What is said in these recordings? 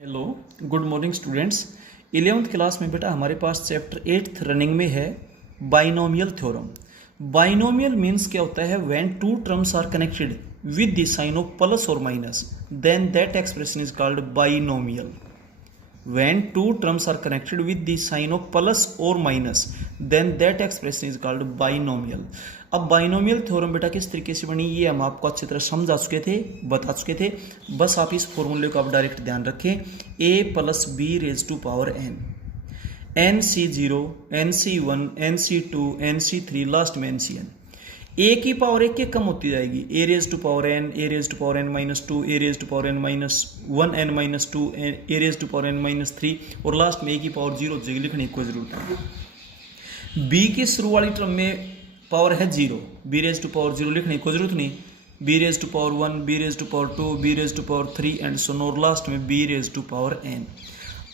Hello, good morning students. 11th class में बेटा हमारे पास चैप्टर 8th रनिंग में है बाइनोमियल थ्योरम। बाइनोमियल मीन्स क्या होता है? When two terms are connected with the sign of plus और minus then that expression is called binomial. When two terms are connected with the sign of plus or minus then that expression is called binomial। अब binomial theorem बेटा किस तरीके से बनी ये हम आपको अच्छी तरह समझा चुके थे, बता चुके थे। बस आप इस फॉर्मूले को आप डायरेक्ट ध्यान रखें, a plus B raise to power n, N C zero, N C one, N C two, N C three, last में एन सी एन। ए की पावर एक के कम होती जाएगी, A raise to power N, A raise to power N minus two, A raise to power N minus one, N minus two, A raise to power N minus three, और last में A की power zero हो जाएगी। लिखने की कोई जरूरत नहीं। बी की शुरू वाली टर्म में पावर है zero, B raise to power zero लिखने की कोई जरूरत नहीं। B raise to power one, B raise to power two, B raise to power three and so और लास्ट में B raise to power N.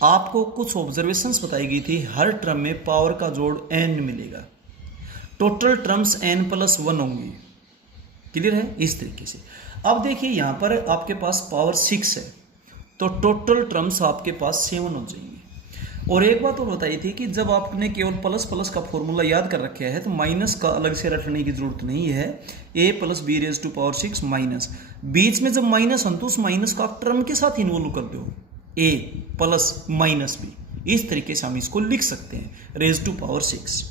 आपको कुछ ऑब्जर्वेशंस बताई गई थी, हर टर्म में पावर का जोड़ एन मिलेगा, total terms n plus one होंगी। क्लियर है? इस तरीके से। अब देखिए यहां पर आपके पास पावर 6 है तो टोटल टर्म्स आपके पास 7 हो जाएंगी। और एक बात और बताई थी कि जब आपने केवल प्लस प्लस का फॉर्मूला याद कर रखा है तो माइनस का अलग से रटने की जरूरत नहीं है। a plus B raise to power 6 minus, बीच में जब माइनस हो तो उस माइनस का टर्म के साथ इन्वॉल्व कर दो, a प्लस माइनस बी। इस तरीके से हम इसको लिख सकते हैं, रेज टू पावर 6।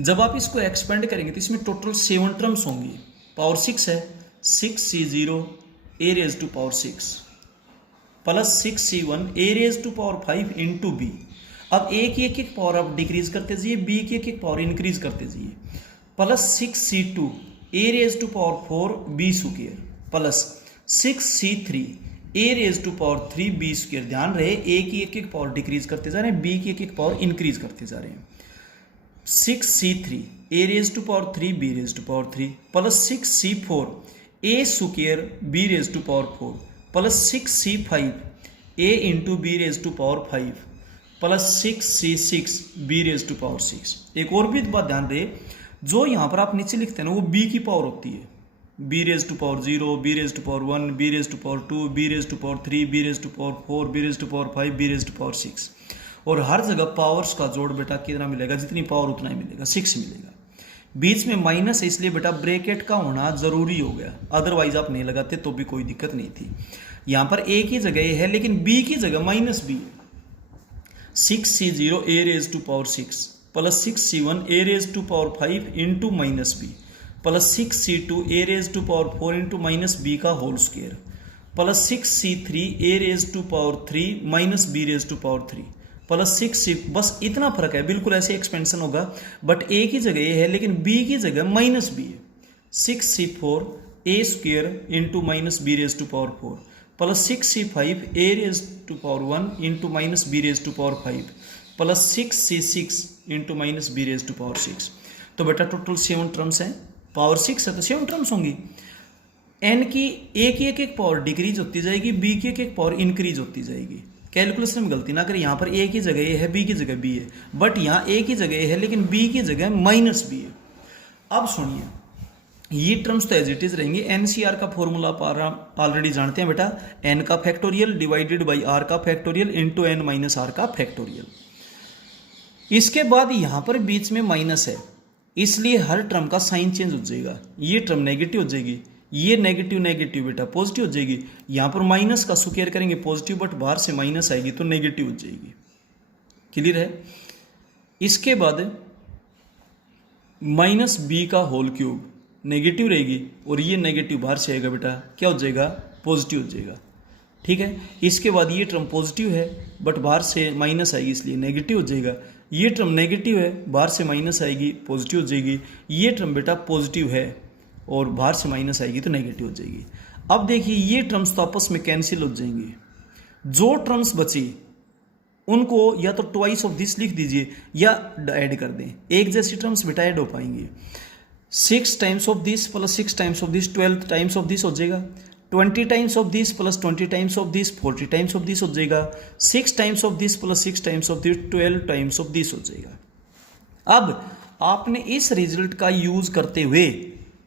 जब आप इसको एक्सपेंड करेंगे तो इसमें टोटल 7 टर्म्स होंगी। पावर 6 है, 6c0 a raise to power 6 plus 6c1 a raise to power 5 into b. अब a की एक एक पावर आप डिक्रीज करते जाइए, b की एक एक पावर इंक्रीज करते जाइए, plus 6c2 a raise to power 4 b square plus 6c3 a raise to power 3 b square. ध्यान रहे a की एक एक पावर डिक्रीज करते जा रहे हैं, b की एक एक पावर इंक्रीज करते जा रहे हैं। 6c3 a raise to power 3 b raise to power 3 plus 6c4 a square b raise to power 4 plus 6c5 a into b raise to power 5 plus 6c6 b raise to power 6। एक और भी बात ध्यान रहे, जो यहाँ पर आप नीचे लिखते हैं ना वो b की पावर होती है, b raise to power 0, b raise to power 1, b raise to power 2, b raise to power 3, b raise to power 4, b raise to power 5, b raise to power 6। और हर जगह पावर्स का जोड़ बेटा कितना मिलेगा? जितनी पावर उतना ही मिलेगा, 6 मिलेगा। बीच में माइनस है इसलिए बेटा ब्रैकेट का होना जरूरी हो गया, अदरवाइज आप नहीं लगाते तो भी कोई दिक्कत नहीं थी। यहां पर a की जगह है लेकिन b की जगह माइनस b है। 6c0 a raise to power 6 plus 6c1 a raise to power 5 into minus b plus 6c2 a raise to power 4 into minus b का whole square plus 6c3 a raise to power 3 minus b raise to power 3 plus 6c। बस इतना फर्क है, बिल्कुल ऐसे expansion होगा, but a की जगह ये है लेकिन b की जगह माइनस b है। 6c4 a square into minus b raise to power 4 plus 6c5 a raise to power 1 into minus b raise to power 5 plus 6c6 into minus b raise to power 6। तो बेटा total 7 terms हैं, power 6 है तो 7 terms होंगी। n की एक एक power decrease होती जाएगी, b की एक पावर इंक्रीज होती जाएगी। कैलकुलेशन में गलती ना करें, यहाँ पर a की जगह a है, b की जगह b है, बट यहाँ a की जगह है लेकिन b की जगह माइनस b है। अब सुनिए, ये टर्म्स तो एज इट इज रहेंगे। एनसीआर का फॉर्मूला आप ऑलरेडी जानते हैं बेटा, n का फैक्टोरियल डिवाइडेड बाई r का factorial into n minus r का फैक्टोरियल। इसके बाद यहाँ पर बीच में माइनस है इसलिए हर टर्म का साइन चेंज हो जाएगा। ये टर्म नेगेटिव हो जाएगी, ये नेगेटिव नेगेटिव बेटा पॉजिटिव हो जाएगी। यहां पर माइनस का स्क्वायर करेंगे पॉजिटिव, बट बाहर से माइनस आएगी तो नेगेटिव हो जाएगी। क्लियर है? इसके बाद माइनस बी का होल क्यूब नेगेटिव रहेगी और ये नेगेटिव बाहर से आएगा बेटा, क्या हो जाएगा? पॉजिटिव हो जाएगा। ठीक है? इसके बाद ये टर्म पॉजिटिव है बट बाहर से माइनस आएगी इसलिए नेगेटिव हो जाएगा। ये टर्म नेगेटिव है, बाहर से माइनस आएगी पॉजिटिव हो जाएगी। ये टर्म बेटा पॉजिटिव है और बाहर से माइनस आएगी तो नेगेटिव हो जाएगी। अब देखिए ये टर्म्स तो आपस में कैंसिल हो जाएंगे, जो टर्म्स बची उनको या तो ट्वाइस ऑफ दिस लिख दीजिए या ऐड कर दें, एक जैसी टर्म्स बेटा ऐड हो पाएंगे। 6 times of this plus 6 times of this 12 times of this हो जाएगा, 20 times of this plus 20 times of this 40 times of this हो जाएगा, 6 times of this plus 6 times of this 12 times of this हो जाएगा। अब आपने इस रिजल्ट का यूज करते हुए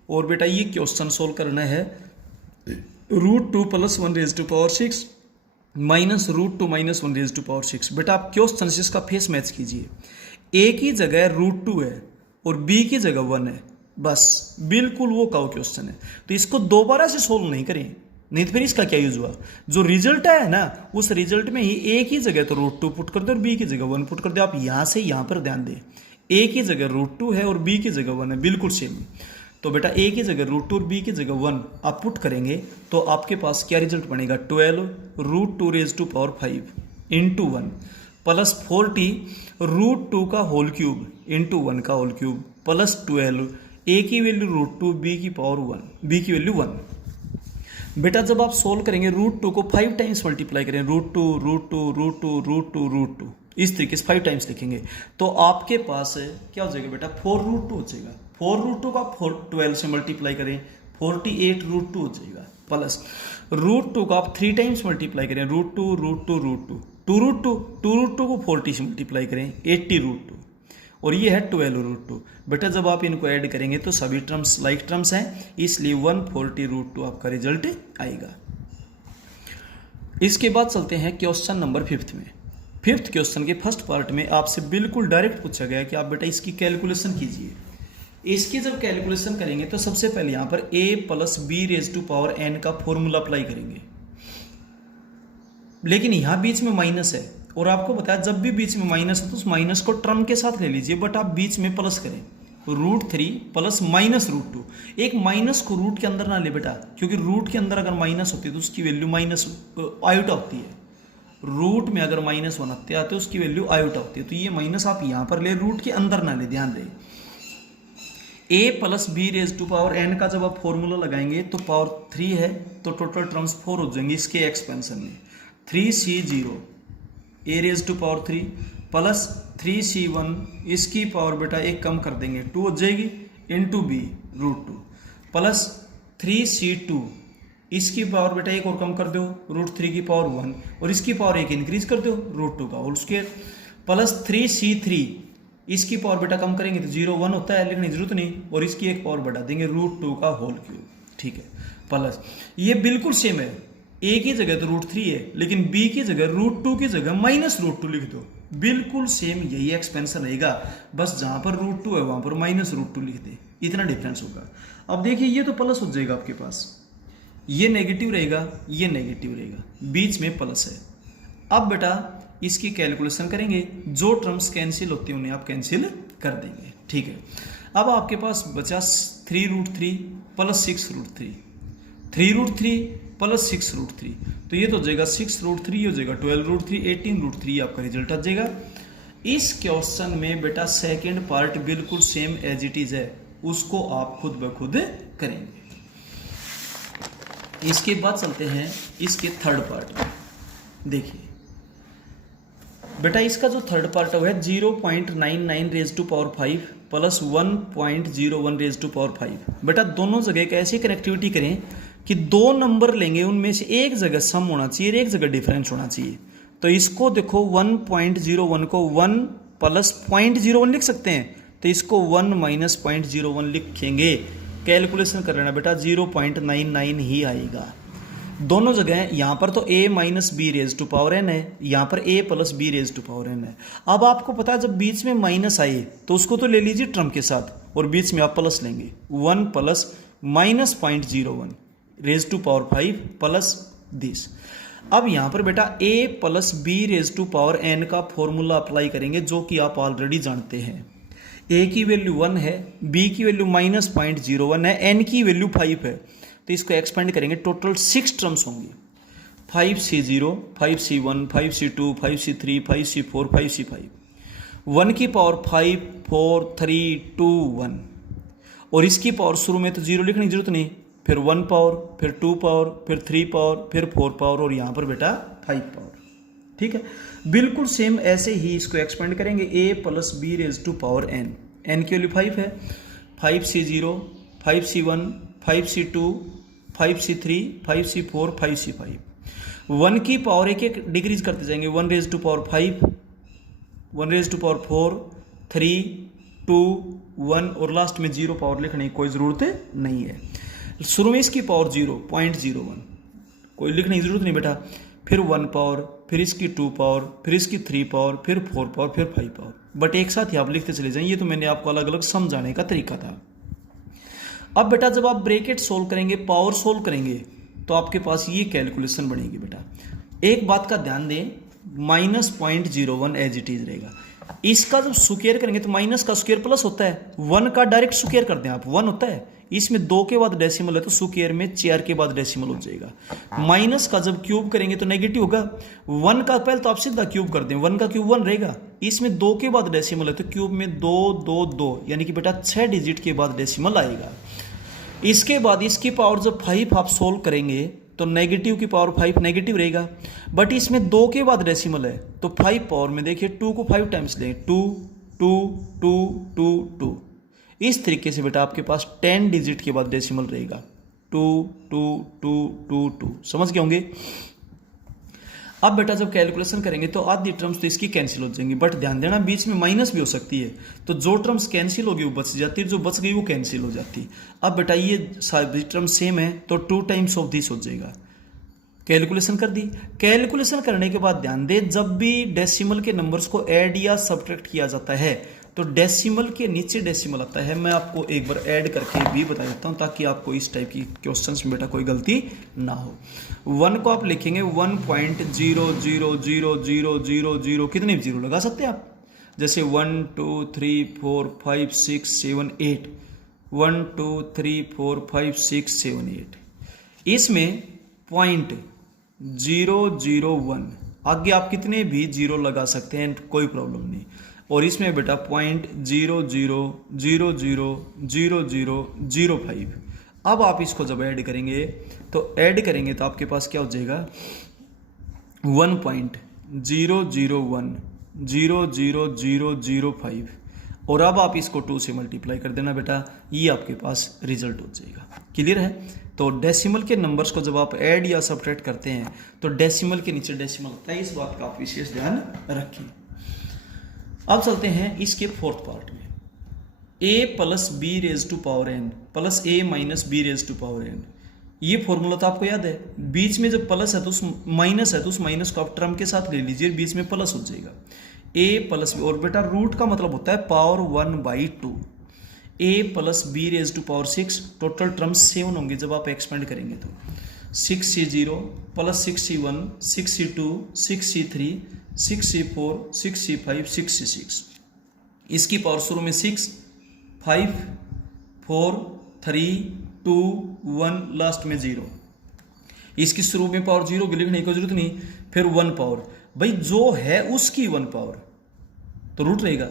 और बेटा ये क्वेश्चन सोल्व करना है, √2 + 1 raise to power 6 -√2 -1 raise to power 6। बेटा आप क्वेश्चन से इसका फेस मैच कीजिए, ए की जगह √2 है और बी की जगह 1 है, बस बिल्कुल वो का क्वेश्चन है। तो इसको दोबारा से सोल्व नहीं करें, नहीं तो फिर इसका क्या यूज हुआ। जो रिजल्ट है ना उस रिजल्ट में ही ए की जगह तो √2 पुट कर दो और बी की जगह 1 पुट कर दो। आप यहां से यहां पर ध्यान दें, ए की जगह √2 है और बी की जगह 1 है, बिल्कुल सेम। तो बेटा ए की जगह √2 और बी की जगह 1 आप पुट करेंगे तो आपके पास क्या रिजल्ट बनेगा, 12 √2 raise to power 5 into 1 plus 40 √2 का होल क्यूब इंटू 1 का होल क्यूब प्लस 12, ए की वैल्यू √2, बी की पावर 1, बी की वैल्यू 1। बेटा जब आप सोल्व करेंगे √2 को 5 टाइम्स मल्टीप्लाई करें, √2 √2 √2 √2 √2 इस तरीके से 5 टाइम्स लिखेंगे तो आपके पास क्या हो जाएगा बेटा, 4√2 हो जाएगा। 4√2 का 12 से मल्टीप्लाई करें 48 √2 हो जाएगा, प्लस √2 का आप 3 टाइम्स मल्टीप्लाई करें, √2 √2 √2 2√2 को 40 से मल्टीप्लाई करें 80 √2 और ये है 12 √2। बेटा जब आप इनको ऐड करेंगे तो सभी टर्म्स लाइक टर्म्स हैं, इसलिए 140 √2 आपका रिजल्ट आएगा। इसके बाद चलते हैं क्वेश्चन नंबर 5 में। 5th क्वेश्चन के फर्स्ट पार्ट में आपसे बिल्कुल डायरेक्ट पूछा गया कि आप बेटा इसकी कैलकुलेशन कीजिए। इसकी जब कैलकुलेशन करेंगे तो सबसे पहले यहां पर a + b raise to power n का फॉर्मूला अप्लाई करेंगे, लेकिन यहां बीच में माइनस है और आपको बताया जब भी बीच में माइनस है तो उस माइनस को टर्म के साथ ले लीजिए, बट आप बीच में प्लस करें, √3 प्लस -√2। एक माइनस को रूट के अंदर ना ले बेटा, क्योंकि रूट के अंदर अगर माइनस होती है तो उसकी वैल्यू माइनस आयोटा होती है। रूट में अगर -1 आते हैं उसकी वैल्यू आयोटा होती है, तो ये माइनस आप यहां पर ले, रूट के अंदर ना ले, ध्यान दें। a + b raise to power n का जब आप फॉर्मूला लगाएंगे तो पावर 3 है तो टोटल टर्म्स 4 हो जाएंगे इसके एक्सपेंशन में, 3c0 a raise to power 3 plus 3c1 इसकी पावर बेटा एक कम कर देंगे 2 हो जाएगी इंटू b √2 प्लस 3c2 इसकी पावर बेटा एक और कम कर दो √3 की पावर 1 और इसकी पावर एक इंक्रीज कर दो √2 का होल स्क्वायर प्लस 3c3 इसकी पावर बेटा कम करेंगे तो 0 1 होता है, लिखने की जरूरत नहीं, और इसकी एक पावर बढ़ा देंगे √2 का होल क्यूब, ठीक है। प्लस ये बिल्कुल सेम है, a की जगह तो √3 है लेकिन b की जगह √2 की जगह -√2 लिख दो, बिल्कुल सेम यही एक्सपेंशन रहेगा, बस जहां पर √2 है वहां पर -√2 लिख दे, इतना डिफरेंस होगा। अब देखिए ये तो प्लस हो जाएगा आपके पास, ये नेगेटिव रहेगा, ये नेगेटिव रहेगा, बीच में प्लस है। अब बेटा इसकी कैलकुलेशन करेंगे, जो टर्म्स कैंसिल होती हैं उन्हें आप कैंसिल कर देंगे, ठीक है। अब आपके पास बचा 3√3 प्लस 6√3, 3√3 प्लस 6√3, तो ये तो हो जाएगा 6√3 हो जाएगा 12√3 18√3 आपका रिजल्ट आ जाएगा। इस क्वेश्चन में बेटा सेकेंड पार्ट बिल्कुल सेम एज इट इज है, उसको आप खुद ब खुद करेंगे। इसके बाद चलते हैं इसके थर्ड पार्ट में। देखिए बेटा इसका जो थर्ड पार्ट है वो है 0.99 raise to power 5 plus 1.01 raise to power 5। बेटा दोनों जगह का ऐसी कनेक्टिविटी करें कि दो नंबर लेंगे उनमें से एक जगह सम होना चाहिए और एक जगह डिफरेंस होना चाहिए। तो इसको देखो 1.01 को 1 प्लस 0.01 लिख सकते हैं, तो इसको 1 माइनस 0.01 लिखेंगे, कैलकुलेशन कर लेना बेटा 0.99 ही आएगा। दोनों जगह यहाँ पर तो a minus b raise to power n है, यहाँ पर a plus B raise to power n है। अब आपको पता है जब बीच में माइनस आए तो उसको तो ले लीजिए टर्म के साथ और बीच में आप प्लस लेंगे, 1 plus -0.01 raise to power 5 plus this. अब यहाँ पर बेटा a plus B raise to power n का फॉर्मूला अप्लाई करेंगे, जो कि आप ऑलरेडी जानते हैं। a की वैल्यू 1 है, b की वैल्यू -0.01 है, n की वैल्यू 5 है, तो इसको एक्सपेंड करेंगे, टोटल 6 टर्म्स होंगी, 5c0 5c1 5c2 5c3 5c4 5c5, 1 की पावर 5 4 3 2 1 और इसकी पावर शुरू में तो 0 लिखने की जरूरत नहीं, फिर 1 पावर फिर 2 पावर फिर 3 पावर फिर 4 पावर और यहाँ पर बेटा 5 पावर, ठीक है। बिल्कुल सेम ऐसे ही इसको एक्सपेंड करेंगे, a plus B raise to power n की वैल्यू 5 है, 5c0 5c1 5c2 5c3 5c4 5c5, 1 की पावर एक एक डिक्रीज करते जाएंगे, 1 raise to power 5 1 raise to power 4 3 2 1 और लास्ट में 0 पावर लिखने की कोई ज़रूरत नहीं है। शुरू में इसकी पावर 0.01 कोई लिखने की ज़रूरत नहीं बेटा, फिर 1 पावर, फिर इसकी 2 पावर, फिर इसकी 3 पावर, फिर 4 पावर, फिर 5 पावर, बट एक साथ ही आप लिखते चले जाएं। ये तो मैंने आपको अलग अलग समझाने का तरीका था। अब बेटा जब आप ब्रैकेट सोल्व करेंगे, पावर सोल्व करेंगे, तो आपके पास ये कैलकुलेशन बनेगी। बेटा एक बात का ध्यान दें, -0.01 एज इट इज रहेगा। इसका जब स्क्वायर करेंगे तो माइनस का स्क्वायर प्लस होता है, 1 का डायरेक्ट स्क्वायर कर दें आप, 1 होता है। इसमें 2 के बाद डेसिमल है तो स्क्वायर में 4 के बाद डेसिमल हो जाएगा। माइनस का जब क्यूब करेंगे तो नेगेटिव होगा। 1 का पहले तो आप सीधा क्यूब कर दें, 1 का क्यूब 1 रहेगा। इसमें 2 के बाद डेसिमल है तो क्यूब में 2 2 2, यानी कि बेटा 6 डिजिट के बाद डेसिमल आएगा। इसके बाद इसकी पावर जब 5 आप सोल्व करेंगे तो नेगेटिव की पावर 5 नेगेटिव रहेगा, बट इसमें 2 के बाद डेसिमल है तो 5 पावर में देखिए 2 को 5 टाइम्स लें, 2 2 2 2 2। इस तरीके से बेटा आपके पास 10 डिजिट के बाद डेसिमल रहेगा, 2 2 2 2 2। समझ गए होंगे। अब बेटा जब कैलकुलेशन करेंगे तो आधी टर्म्स तो इसकी कैंसिल हो जाएंगी, बट ध्यान देना बीच में माइनस भी हो सकती है, तो जो टर्म्स कैंसिल होगी वो बच जाती है, जो बच गई वो कैंसिल हो जाती है। अब बेटा ये सारी टर्म सेम है तो 2 टाइम्स ऑफ दिस हो जाएगा। कैलकुलेशन कर दी। कैलकुलेशन करने के बाद ध्यान दे, जब भी डेसिमल के नंबर्स को ऐड या सब्ट्रैक्ट किया जाता है तो डेसिमल के नीचे डेसिमल आता है। मैं आपको एक बार ऐड करके भी बता देता हूं ताकि आपको इस टाइप की क्वेश्चंस में बेटा कोई गलती ना हो। 1 को आप लिखेंगे 1.0000000, कितने जीरो लगा सकते हैं आप, जैसे 1 2 3 4 5 6 7 8, 1 2 3 4 5 6 7 8। इसमें 0.001 आगे आप कितने भी जीरो लगा सकते हैं, कोई प्रॉब्लम नहीं। और इसमें बेटा 0.00000005। अब आप इसको जब ऐड करेंगे तो आपके पास क्या हो जाएगा, 1.001000005। और अब आप इसको 2 से मल्टीप्लाई कर देना बेटा, ये आपके पास रिजल्ट हो जाएगा। क्लियर है। तो डेसिमल के नंबर्स को जब आप ऐड या सब्ट्रैक्ट करते हैं तो डेसिमल के नीचे डेसिमल होता है, इस बात का आप विशेष ध्यान रखिए। अब चलते हैं इसके फोर्थ पार्ट में, a + b raise to power n plus a - b raise to power n। ये फॉर्मूला तो आपको याद है, बीच में जब प्लस है तो उस माइनस है तो उस माइनस को आप टर्म के साथ ले लीजिए, बीच में प्लस हो जाएगा a + b। और बेटा रूट का मतलब होता है power 1/2। a + b raise to power 6, total terms 7 होंगे जब आप एक्सपेंड करेंगे तो 6c0 + 6c1 6c2 6c3 6c4 6c5 6c6। इसकी पावर शुरू में 6 5 4 3 2 1, लास्ट में 0। इसकी शुरू में पावर 0 की लिखने की जरूरत नहीं, फिर 1 पावर, भाई जो है उसकी 1 पावर तो रूट रहेगा।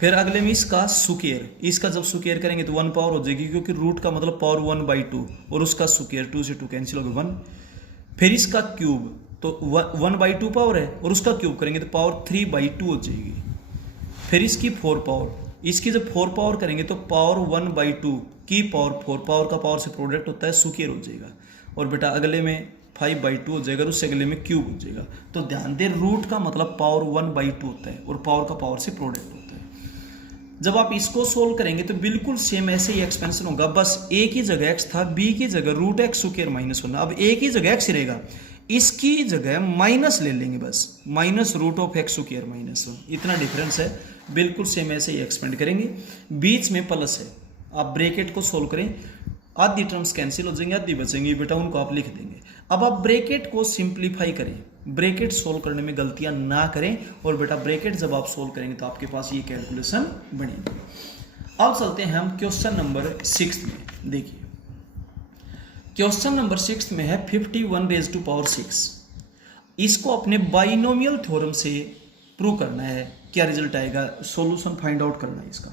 फिर अगले में इसका स्क्वायर, इसका जब स्क्वायर करेंगे तो 1 पावर हो जाएगी, क्योंकि रूट का मतलब पावर 1/2 और उसका स्क्वायर 2 से 2 कैंसिल हो गया 1। फिर इसका क्यूब तो 1/2 पावर है और उसका क्यूब करेंगे तो पावर 3/2 हो जाएगी। फिर इसकी 4 पावर, इसकी जब 4 पावर करेंगे तो पावर 1/2 की पावर 4, पावर का पावर से प्रोडक्ट होता है स्क्वायर हो जाएगा। और बेटा अगले में 5/2 हो जाएगा, उससे अगले में क्यूब हो जाएगा। तो ध्यान दे, रूट का मतलब पावर 1/2 होता है और पावर का पावर से प्रोडक्ट होता है। जब आप इसको सोल्व करेंगे तो बिल्कुल सेम ऐसे ही एक्सपेंशन होगा, बस a की जगह x था, b की जगह √x² माइनस होना। अब a की जगह x रहेगा, इसकी जगह माइनस ले लेंगे, बस -√x² -1, इतना डिफरेंस है। बिल्कुल सेम ऐसे ही एक्सपेंड करेंगे, बीच में प्लस है। आप ब्रैकेट को सोल्व करें, आधी टर्म्स कैंसिल हो जाएंगे, आधी बचेंगी बेटा, उनको आप लिख देंगे। अब आप ब्रैकेट को सिंप्लीफाई करें, ब्रैकेट सोल्व करने में गलतियां ना करें, और बेटा ब्रैकेट जब आप सोल्व करेंगे तो आपके पास ये कैलकुलेशन बनेगी। अब चलते हैं हम क्वेश्चन नंबर 6 में। देखिए क्वेश्चन नंबर 6 में है 51⁻⁶। इसको अपने बाइनोमियल थ्योरम से प्रूव करना है, क्या रिजल्ट आएगा, सॉल्यूशन फाइंड आउट करना है इसका।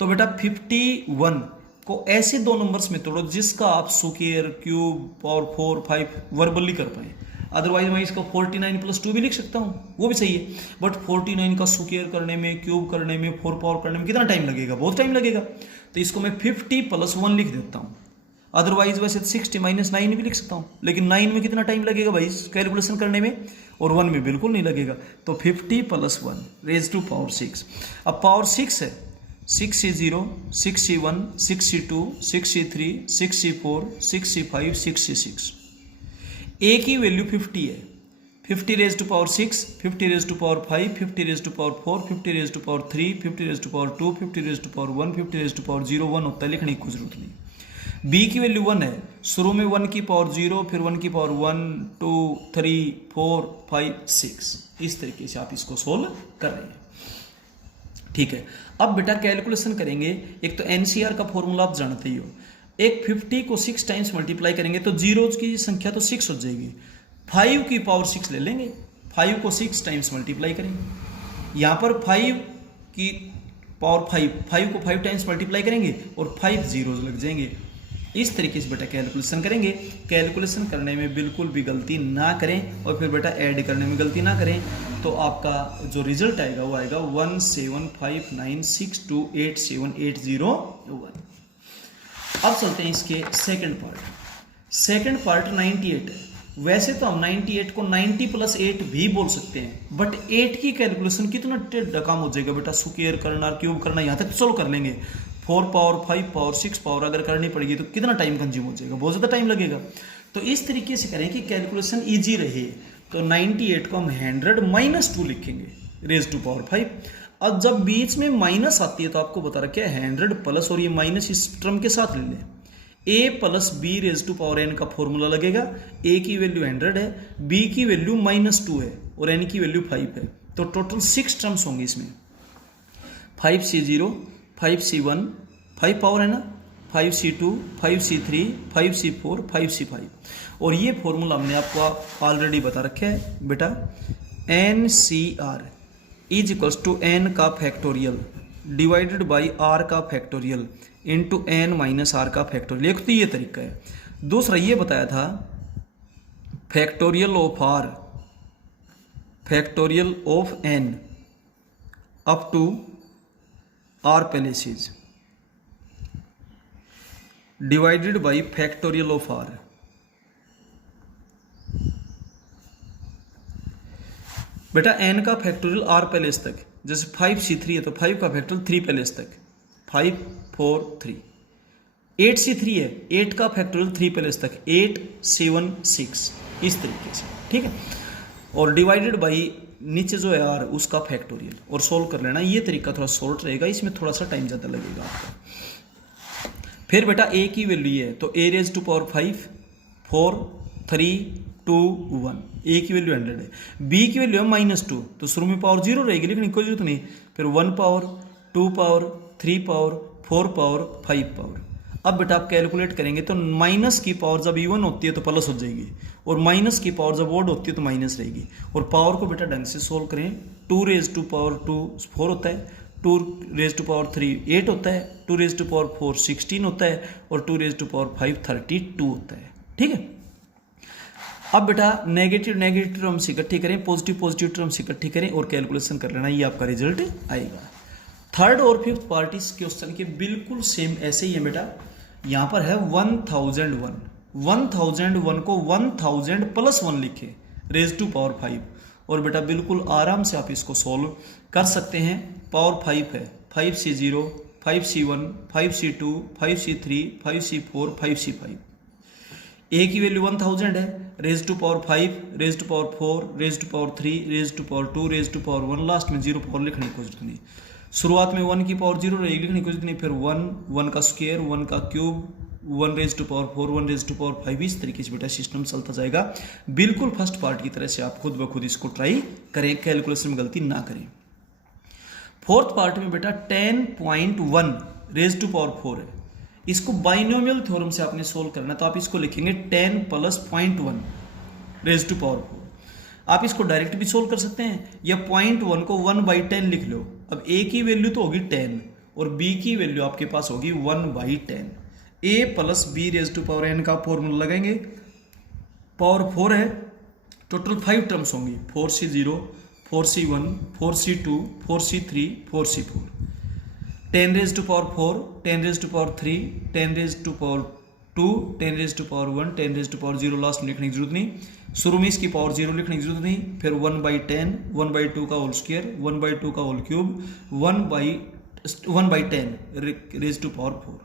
तो बेटा 51 को ऐसे दो नंबर्स में तोड़ो जिसका आप स्क्वायर, क्यूब, पावर 4 5 वर्बली कर पाए। अदरवाइज मैं इसको 49 + 2 भी लिख सकता हूँ, वो भी सही है, बट 49 का स्क्वायर करने में, क्यूब करने में, 4 पावर करने में कितना टाइम लगेगा, बहुत टाइम लगेगा। तो इसको मैं 50 + 1 लिख देता हूँ। अदरवाइज वैसे 60 - 9 भी लिख सकता हूँ, लेकिन 9 में कितना टाइम लगेगा भाई कैलकुलेशन करने में, और 1 में बिल्कुल नहीं लगेगा। तो 50 + 1 रेज टू पावर 6। अब पावर 6 है, 6c0 6c1 6c2 6c3 6c4 6c5 6c6। a की वैल्यू 50 है 50 raise to power 6, 50 raise to power 5, 50 raise to power 4, 50 raise to power 3, 50 raise to power 2, 50 raise to power 1, 50 raise to power 0 1 होता है, लिखने की कोई जरूरत नहीं। बी की वैल्यू 1 है, शुरू में 1 की पावर 0, फिर 1 की पावर 1 2 3 4 5 6, इस तरीके से आप इसको सोल्व कर रहे हैं। ठीक है, अब बेटा कैलकुलेशन करेंगे। एक तो एनसीआर का फॉर्मूला आप जानते ही हो, एक 50 को 6 टाइम्स मल्टीप्लाई करेंगे तो जीरोज की संख्या तो 6 हो जाएगी, 5 की पावर 6 ले लेंगे, 5 को 6 टाइम्स मल्टीप्लाई करेंगे। यहाँ पर 5 की पावर 5 को 5 टाइम्स मल्टीप्लाई करेंगे और 5 जीरोज लग जाएंगे। इस तरीके से बेटा कैलकुलेशन करेंगे। कैलकुलेशन करने में बिल्कुल भी गलती ना करें और फिर बेटा ऐड करने में गलती ना करें, तो आपका जो रिजल्ट आएगा वो आएगा 17596287801। अब चलते हैं इसके सेकंड पार्ट। सेकंड पार्ट 98 है। वैसे तो हम 98 को 90 + 8 भी बोल सकते हैं, बट 8 की कैलकुलेशन कितना काम हो जाएगा बेटा, स्क्वायर करना, क्यूब करना, यहाँ तक सोल्व कर लेंगे। 4 पावर 5 पावर 6 पावर अगर करनी पड़ेगी तो कितना टाइम कंज्यूम हो जाएगा, बहुत ज़्यादा टाइम लगेगा। तो इस तरीके से करें कि कैलकुलेशन ईजी रहे। तो 98 को हम 100 - 2 लिखेंगे रेज टू पावर 5। अब जब बीच में माइनस आती है तो आपको बता रखा है 100 प्लस, और ये माइनस इस टर्म के साथ ले लें, a + b raise to power n का फॉर्मूला लगेगा। a की वैल्यू 100 है, b की वैल्यू -2 है और n की वैल्यू 5 है। तो टोटल 6 टर्म्स होंगे इसमें। 5c0, 5c1, 5 पावर है ना, 5c2, 5c3, 5c4, 5c5। और ये फॉर्मूला हमने आपको ऑलरेडी बता रखा है बेटा, NCR = n का फैक्टोरियल डिवाइडेड बाई r का फैक्टोरियल इंटू n - r का फैक्टोरियल। एक तो ये तरीका है। दूसरा ये बताया था factorial of n up to r places divided by factorial of r। बेटा n का फैक्टोरियल r पैलेस तक, जैसे 5c3 है तो 5 का फैक्टोरियल 3 पैलेस तक, 5 4 3। 8c3 है, 8 का फैक्टोरियल 3 पैलेस तक, 8 7 6, इस तरीके से। ठीक है, और डिवाइडेड बाई नीचे जो है r उसका फैक्टोरियल, और सोल्व कर लेना। ये तरीका थोड़ा शॉर्ट रहेगा, इसमें थोड़ा सा टाइम ज़्यादा लगेगा आपका। फिर बेटा a की वैल्यू है तो a raise to power 5 4 3 2 1, a की वैल्यू 100 है। b की वैल्यू है -2, तो शुरू में पावर 0 रहेगी, लेकिन कोई जरूरत नहीं। फिर 1 power 2 power 3 power 4 power 5 power. अब बेटा आप कैलकुलेट करेंगे तो माइनस की पावर जब इवन होती है तो प्लस हो जाएगी, और माइनस की पावर जब ऑड होती है तो माइनस रहेगी। और पावर को बेटा ढंग से सोल्व करें। 2 रेज टू पावर 2 4 होता है, 2 रेज टू पावर 3 8 होता है, 2 रेज टू पावर 4 16 होता है, और 2 रेज टू पावर 5 32 होता है। ठीक है, अब बेटा नेगेटिव टर्म्स इकट्ठी करें, पॉजिटिव टर्म्स इकट्ठी करें और कैलकुलेशन कर लेना, ये आपका रिजल्ट आएगा। थर्ड और फिफ्थ पार्ट इस क्वेश्चन के बिल्कुल सेम ऐसे ही है बेटा। यहाँ पर है 1001, 1001 को 1000 + 1 लिखे रेज टू पावर 5, और बेटा बिल्कुल आराम से आप इसको सोल्व कर सकते हैं। पावर 5 है, 5c0, 5c1, 5c2, 5c3, 5c4, 5c5। a की वैल्यू 1000 है, raise to power 5, raise to power 4, raise to power 3, raise to power 2, raise to power 1, last में 0 पावर लिखने की कोई जरूरत नहीं। शुरुआत में 1 की पावर 0 रहेगी, लिखने की कोई जरूरत नहीं। फिर 1 का स्क्वायर, 1 का cube, 1 raise to power 4, 1 raise to power 5, इस तरीके से बेटा सिस्टम चलता जाएगा। बिल्कुल फर्स्ट पार्ट की तरह से आप खुद ब खुद इसको ट्राई करें, कैलकुलेशन में गलती ना करें। फोर्थ पार्ट में बेटा 10.1 रेज टू पावर 4 है। इसको बाइनोमियल थ्योरम से आपने सोल्व करना है, तो आप इसको लिखेंगे 10 + 0.1 रेज टू पावर 4। आप इसको डायरेक्ट भी सोल्व कर सकते हैं, या 0.1 को 1/10 लिख लो। अब a की वैल्यू तो होगी 10 और b की वैल्यू आपके पास होगी 1/10। a + b raise to power n का फॉर्मूला लगाएंगे, पावर 4 है, टोटल 5 टर्म्स होंगी, 4c0, 4c1, 4c2, 4c3, 4c4। 10 raise to power 4, 10 raise to power 3, 10 raise to power 2, 10 raise to power 1, 10 raise to power 0, last में लिखने की जरूरत नहीं। शुरू में इसकी पावर 0 लिखने की जरूरत नहीं। फिर 1/10, 1/2 का होल स्क्वायर, 1/2 का whole cube, 1/10 raise to power 4,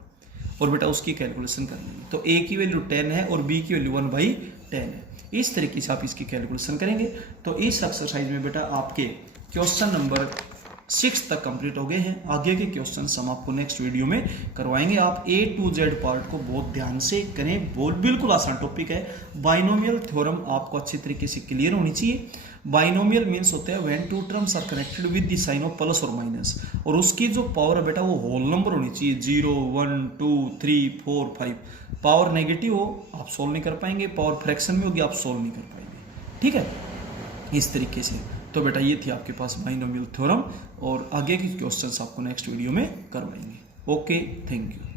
और बेटा उसकी कैलकुलेशन करनी है। तो a की वैल्यू 10 है और b की वैल्यू 1/10 है। इस तरीके से आप इसकी कैलकुलेशन करेंगे। तो इस एक्सरसाइज में बेटा आपके क्वेश्चन नंबर 6 तक कंप्लीट हो गए हैं। आगे के क्वेश्चन हम आपको नेक्स्ट वीडियो में करवाएंगे। आप A to Z पार्ट को बहुत ध्यान से करें, बिल्कुल आसान टॉपिक है। बाइनोमियल थ्योरम आपको अच्छी तरीके से क्लियर होनी चाहिए। बाइनोमियल मीन्स होता है when two terms are connected with the sign of plus और माइनस, और उसकी जो पावर है बेटा वो होल नंबर होनी चाहिए, 0 1 2 3 4 5। पावर नेगेटिव हो आप सोल्व नहीं कर पाएंगे, पावर फ्रैक्शन में होगी आप सोल्व नहीं कर पाएंगे। ठीक है, इस तरीके से। तो बेटा ये थी आपके पास बाइनोमियल थ्योरम, और आगे के क्वेश्चंस आपको नेक्स्ट वीडियो में करवाएंगे। Okay, thank you.